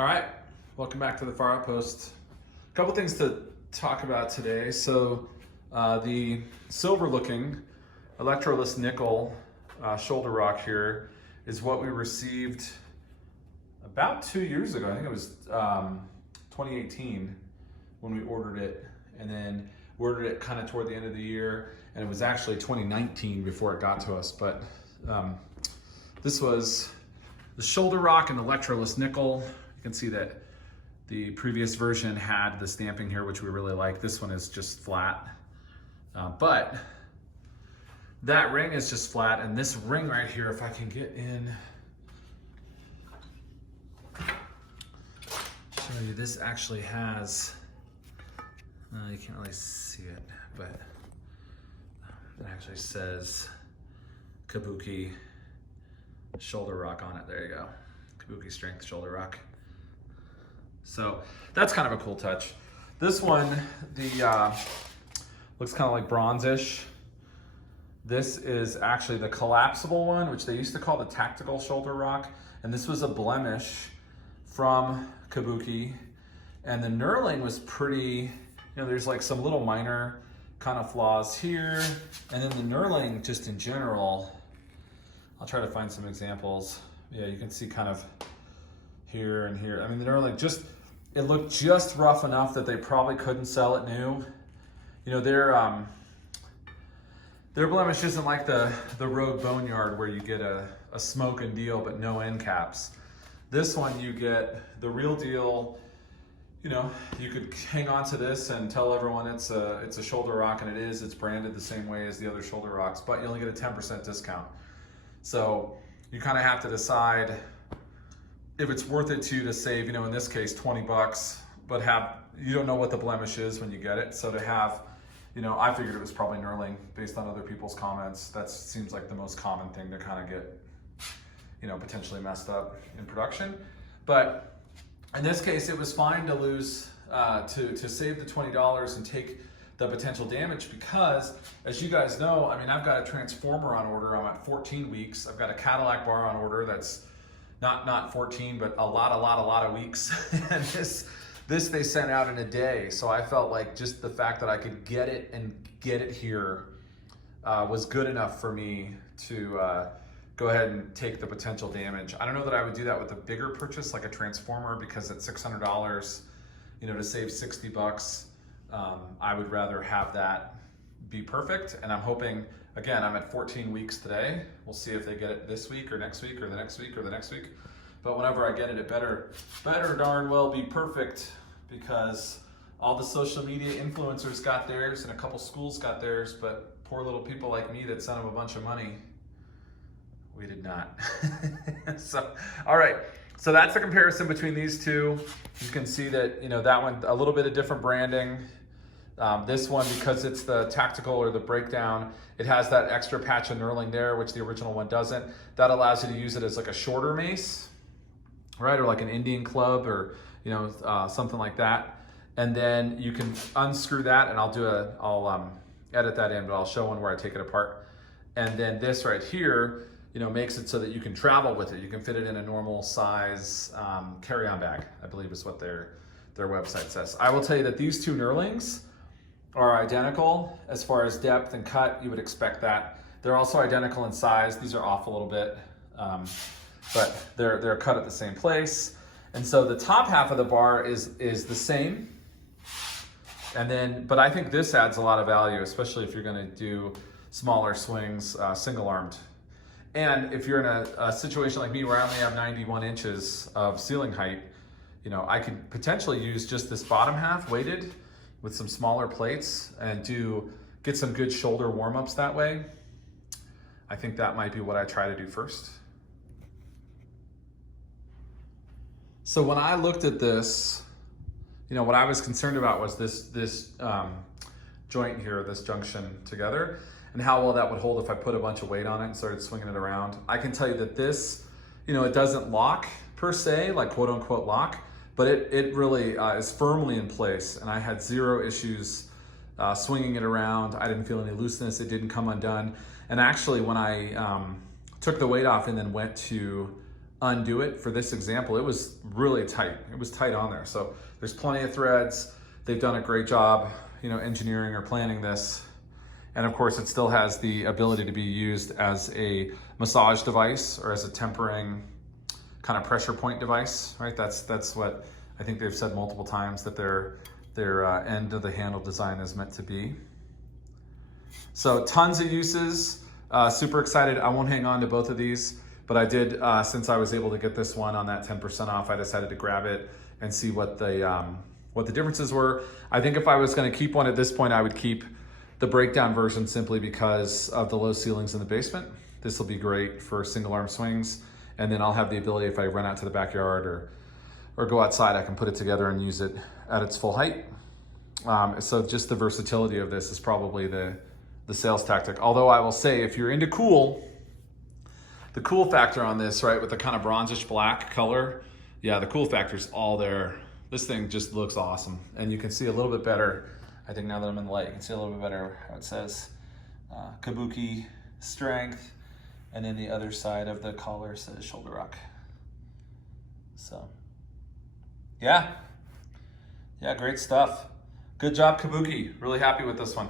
All right, welcome back to the Far Outpost. A couple things to talk about today. So the silver looking electroless nickel ShouldeRök here is what we received about 2 years ago. I think it was 2018 when we ordered it, and then ordered it kind of toward the end of the year, and it was actually 2019 before it got to us. But this was the ShouldeRök and electroless nickel. You can see that the previous version had the stamping here, which we really like. This one is just flat, but that ring is just flat, and this ring right here, if I can get in, show you, this actually has, you can't really see it, but it actually says Kabuki ShouldeRök on it. There you go. Kabuki strength ShouldeRök. So that's kind of a cool touch. This one, looks kind of like bronzish. This is actually the collapsible one, which they used to call the tactical ShouldeRök, and this was a Blemish from Kabuki. And the knurling was pretty, there's like some little minor kind of flaws here, and then the knurling just in general, I'll try to find some examples. Yeah, you can see kind of here and here. I mean, the knurling it looked just rough enough that they probably couldn't sell it new. Their Blemish isn't like the Rogue Boneyard where you get a smoke and deal but no end caps. This one you get the real deal. You could hang on to this and tell everyone it's a ShouldeRök, and it is. It's branded the same way as the other ShouldeRöks, but you only get a 10% discount. So you kind of have to decide if it's worth it to you to save, in this case, 20 bucks, but you don't know what the Blemish is when you get it. So to have, I figured it was probably knurling based on other people's comments. That seems like the most common thing to kind of get, potentially messed up in production. But in this case, it was fine to lose, to save the $20 and take the potential damage, because as you guys know, I've got a transformer on order. I'm at 14 weeks. I've got a Cadillac bar on order that's not 14, but a lot of weeks. And this they sent out in a day. So I felt like just the fact that I could get it here was good enough for me to go ahead and take the potential damage. I don't know that I would do that with a bigger purchase like a transformer, because at $600, to save 60 bucks, I would rather have that be perfect. And I'm hoping, again, I'm at 14 weeks today. We'll see if they get it this week or next week or the next week or the next week. But whenever I get it, it better darn well be perfect, because all the social media influencers got theirs and a couple schools got theirs, but poor little people like me that sent them a bunch of money, we did not. So, all right. So that's the comparison between these two. You can see that, that one, a little bit of different branding. This one, because it's the tactical or the breakdown, it has that extra patch of knurling there, which the original one doesn't. That allows you to use it as like a shorter mace, right? Or like an Indian club, or, something like that. And then you can unscrew that, and I'll edit that in, but I'll show one where I take it apart. And then this right here, makes it so that you can travel with it. You can fit it in a normal size carry-on bag, I believe is what their website says. I will tell you that these two knurlings are identical as far as depth and cut. You would expect that. They're also identical in size. These are off a little bit, but they're cut at the same place. And so the top half of the bar is the same. And then, but I think this adds a lot of value, especially if you're going to do smaller swings, single-armed. And if you're in a situation like me where I only have 91 inches of ceiling height, I could potentially use just this bottom half weighted with some smaller plates and get some good shoulder warm-ups that way. I think that might be what I try to do first. So when I looked at this, what I was concerned about was this joint here, this junction together, and how well that would hold if I put a bunch of weight on it and started swinging it around. I can tell you that this, it doesn't lock per se, like quote unquote lock, but it really is firmly in place, and I had zero issues swinging it around. I didn't feel any looseness. It didn't come undone. And actually, when I took the weight off and then went to undo it for this example, it was really tight. It was tight on there. So there's plenty of threads. They've done a great job, engineering or planning this. And of course, it still has the ability to be used as a massage device or as a tempering kind of pressure point device, right? That's what I think they've said multiple times, that their end of the handle design is meant to be. So tons of uses, super excited. I won't hang on to both of these, but I did, since I was able to get this one on that 10% off, I decided to grab it and see what the differences were. I think if I was gonna keep one at this point, I would keep the breakdown version simply because of the low ceilings in the basement. This will be great for single arm swings. And then I'll have the ability, if I run out to the backyard or go outside, I can put it together and use it at its full height. So just the versatility of this is probably the sales tactic. Although I will say, if you're into cool, the cool factor on this, right, with the kind of bronzish black color, yeah, the cool factor is all there. This thing just looks awesome. And you can see a little bit better, I think now that I'm in the light, you can see a little bit better how it says Kabuki strength, and then the other side of the collar says ShouldeRök. So, yeah, great stuff. Good job, Kabuki. Really happy with this one.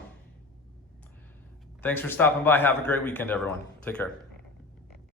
Thanks for stopping by. Have a great weekend, everyone. Take care.